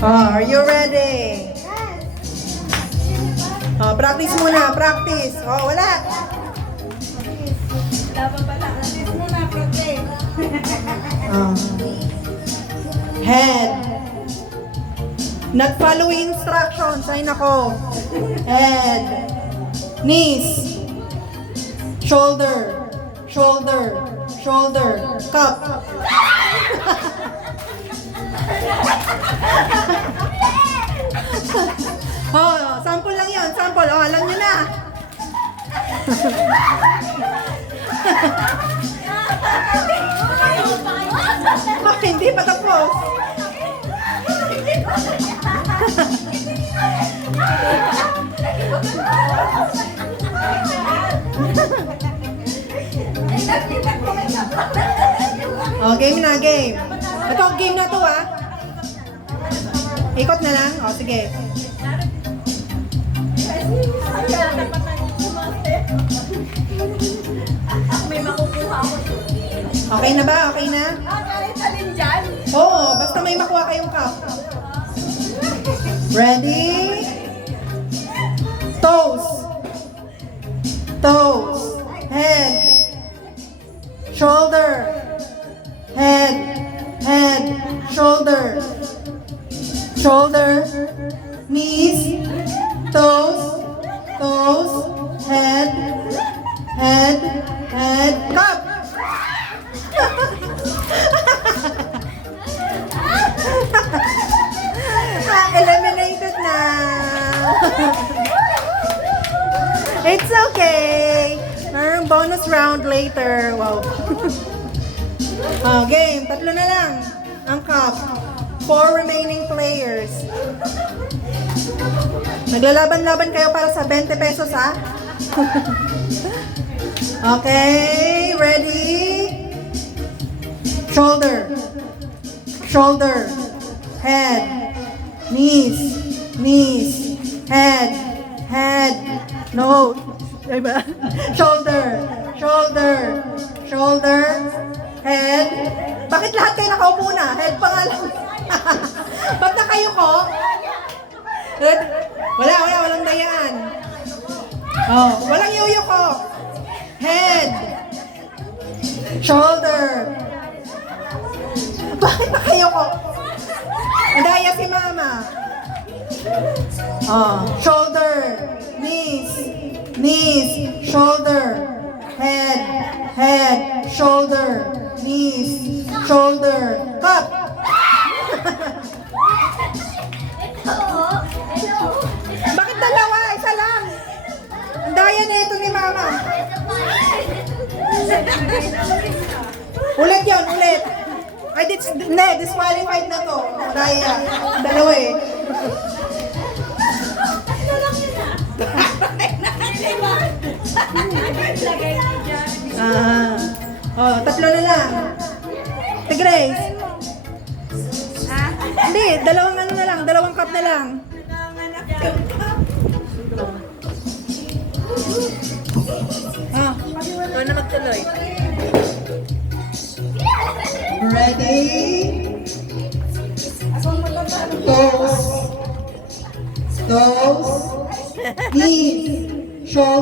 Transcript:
Are you ready? Practice muna, practice. Wala. Dapat pala. Practice muna, practice. Head. Nag-follow instructions. Ay nako. Head. Knees. Shoulder. Shoulder. Shoulder. Cup. Sample lang yun. Sample. Alam nyo na. Hindi pa tapos. Game na, game. Ito, game na to Ikot na lang? Sige. May makukuha ako. Okay na ba? Okay na? Kahit alin dyan. Oo, basta may makuha kayong cup. Ready? Toes. Toes. Head. Shoulder. Head. Head. Shoulder. Shoulder. Knees. Toes. Toes. Head. Head. Head. Cup. Eliminated na. It's okay. Merong bonus round later. Wow. Game. Tatlo na lang. Ang cup. 4 remaining players. Naglalaban-laban kayo para sa 20 pesos, Okay. Ready? Shoulder. Shoulder. Head. Knees. Knees. Head. Head. No. Diba? Shoulder. Shoulder. Shoulder. Head. Bakit lahat kayo nakaupo na? Head pa nga lang. Ba't na kayo ko? Walang dayaan. Walang yoyo ko. Head. Shoulder. Bakit na kayo ko? Daya si mama. Shoulder. Knees. Knees. Shoulder. Head. Head. Shoulder. Knees. Shoulder. Cup. Bakit dalawa? Isa lang. Ang daya na ito ni mama. Ulit yun, ulit. Ay, disqualified na to. Daya. Dalawa Tatlo na lang. Grace. Hindi, dalawang na lang. Dalawang cup na lang. Ito na magtuloy. Ready? Toes. Toes. Knees. Shoulder.